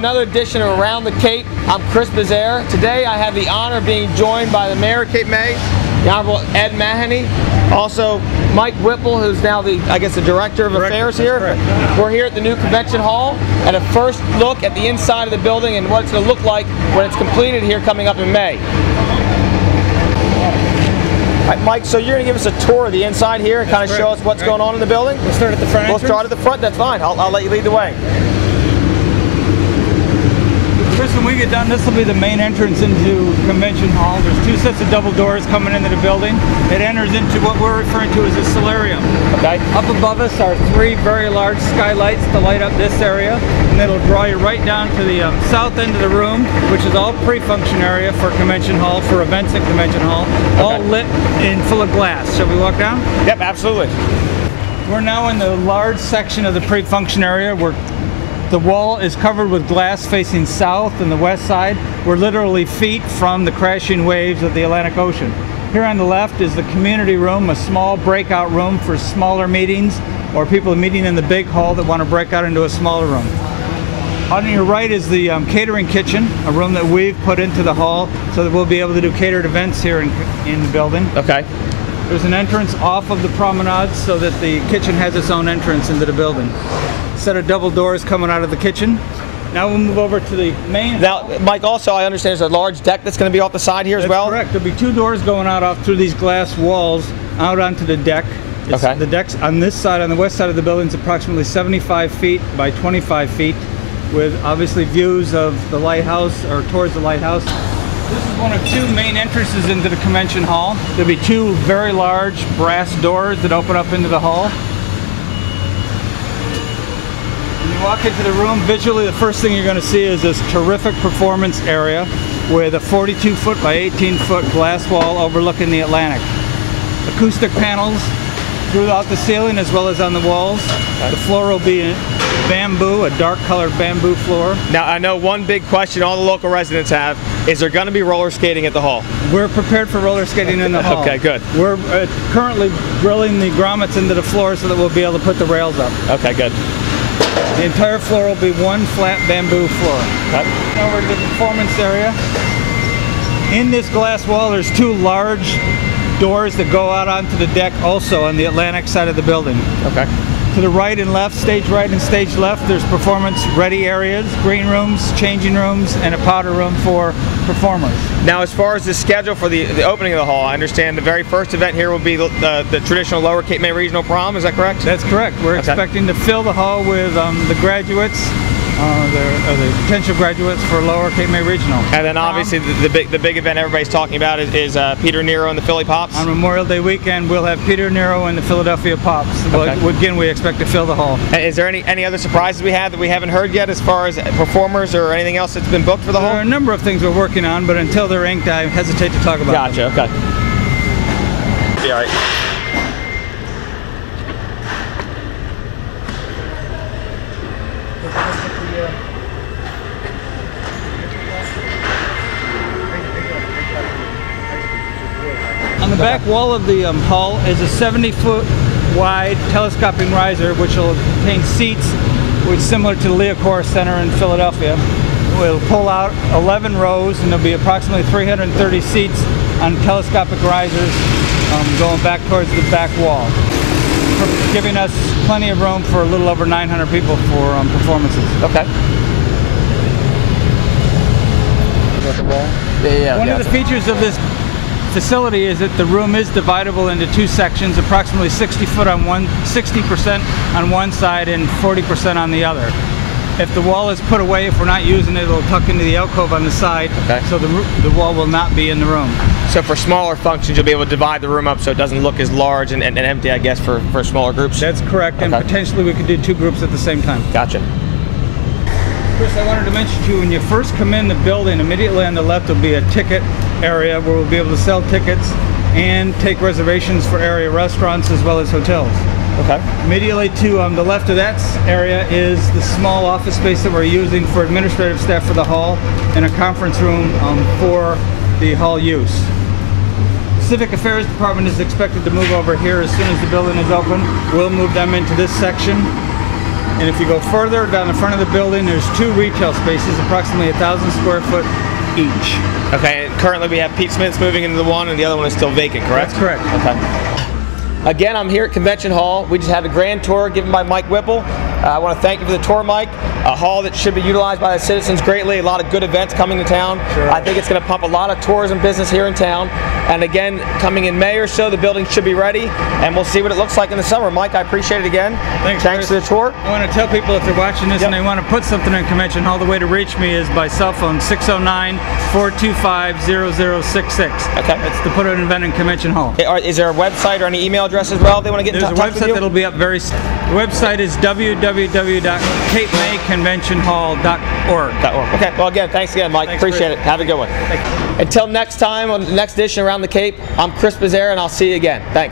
another edition of Around the Cape. I'm Chris Bezaire. Today I have the honor of being joined by the Mayor of Cape May, the Honorable Ed Mahoney. Also Mike Whipple, who's now the Director of Affairs here. We're here at the new convention hall at a first look at the inside of the building and what it's going to look like when it's completed here coming up in May. All right, Mike, so you're going to give us a tour of the inside here and kind of show us what's going on in the building? We'll start at the front entrance? We'll start at the front, that's fine. I'll let you lead the way. Chris, when we get done, this will be the main entrance into Convention Hall. There's two sets of double doors coming into the building. It enters into what we're referring to as a solarium. Okay. Up above us are three very large skylights to light up this area, and it'll draw you right down to the south end of the room, which is all pre-function area for Convention Hall, for events at Convention Hall, all lit and full of glass. Shall we walk down? Yep, absolutely. We're now in the large section of the pre-function area where the wall is covered with glass facing south and the west side. We're literally feet from the crashing waves of the Atlantic Ocean. Here on the left is the community room, a small breakout room for smaller meetings or people meeting in the big hall that want to break out into a smaller room. On your right is the catering kitchen, a room that we've put into the hall so that we'll be able to do catered events here in the building. Okay. There's an entrance off of the promenade so that the kitchen has its own entrance into the building. Set of double doors coming out of the kitchen. Now we'll move over to the main. Now, Mike, also I understand there's a large deck that's going to be off the side here as well? That's correct. There'll be two doors going out off through these glass walls out onto the deck. Okay. The deck's on this side, on the west side of the building, is approximately 75 feet by 25 feet with obviously views of the lighthouse or towards the lighthouse. This is one of two main entrances into the convention hall. There'll be two very large brass doors that open up into the hall. When you walk into the room, visually the first thing you're going to see is this terrific performance area with a 42-foot by 18-foot glass wall overlooking the Atlantic. Acoustic panels throughout the ceiling as well as on the walls. The floor will be bamboo, a dark colored bamboo floor. Now I know one big question all the local residents have, is there going to be roller skating at the hall? We're prepared for roller skating in the hall. Okay, good. We're currently drilling the grommets into the floor so that we'll be able to put the rails up. Okay, good. The entire floor will be one flat bamboo floor. Okay. Over to the performance area. In this glass wall there's two large doors that go out onto the deck also on the Atlantic side of the building. Okay. To the right and left, stage right and stage left, there's performance ready areas, green rooms, changing rooms, and a powder room for performers. Now as far as the schedule for the opening of the hall, I understand the very first event here will be the traditional Lower Cape May Regional Prom, is that correct? That's correct. We're expecting to fill the hall with the graduates, the potential graduates for Lower Cape May Regional. And then obviously the big event everybody's talking about is Peter Nero and the Philly Pops. On Memorial Day weekend we'll have Peter Nero and the Philadelphia Pops. Okay. Again, we expect to fill the hall. And is there any other surprises we have that we haven't heard yet as far as performers or anything else that's been booked for the hall? There are a number of things we're working on, but until they're inked I hesitate to talk about them. Gotcha, okay. Be all right. On the back wall of the hall is a 70-foot wide telescoping riser which will contain seats which is similar to the Leocor Center in Philadelphia. We'll pull out 11 rows and there'll be approximately 330 seats on telescopic risers going back towards the back wall, giving us plenty of room for a little over 900 people for performances. Okay. One of the features of this facility is that the room is dividable into two sections, approximately 60% on one side and 40% on the other. If the wall is put away, if we're not using it, it'll tuck into the alcove on the side, so the wall will not be in the room. So for smaller functions, you'll be able to divide the room up so it doesn't look as large and empty, I guess, for smaller groups? That's correct, and potentially we could do two groups at the same time. Gotcha. Chris, I wanted to mention to you, when you first come in the building, immediately on the left will be a ticket area where we'll be able to sell tickets and take reservations for area restaurants as well as hotels. Okay. Immediately to the left of that area is the small office space that we're using for administrative staff for the hall and a conference room for the hall use. Civic Affairs Department is expected to move over here as soon as the building is open. We'll move them into this section. And if you go further down the front of the building, there's 2 retail spaces, approximately 1,000 square foot each. Okay, and currently we have Pete Smith's moving into the one and the other one is still vacant, correct? That's correct. Okay. Again, I'm here at Convention Hall. We just had a grand tour given by Mike Whipple. I want to thank you for the tour, Mike. A hall that should be utilized by the citizens greatly. A lot of good events coming to town. Sure. I think it's going to pump a lot of tourism business here in town. And again, coming in May or so, the building should be ready, and we'll see what it looks like in the summer. Mike, I appreciate it again. Thanks for the tour. I want to tell people if they're watching this and they want to put something in Convention Hall, the way to reach me is by cell phone, 609-425-0066. Okay. That's to put an event in Convention Hall. Is there a website or any email address as well they want to get in touch with you? There's a website that'll be up very soon. The website is www.capemayconventionhall.org. Okay, well again, thanks again, Mike. Thanks, Appreciate Chris. it. Have a good one. Until next time on the next edition Around the Cape, I'm Chris Bezaire, and I'll see you again. Thanks.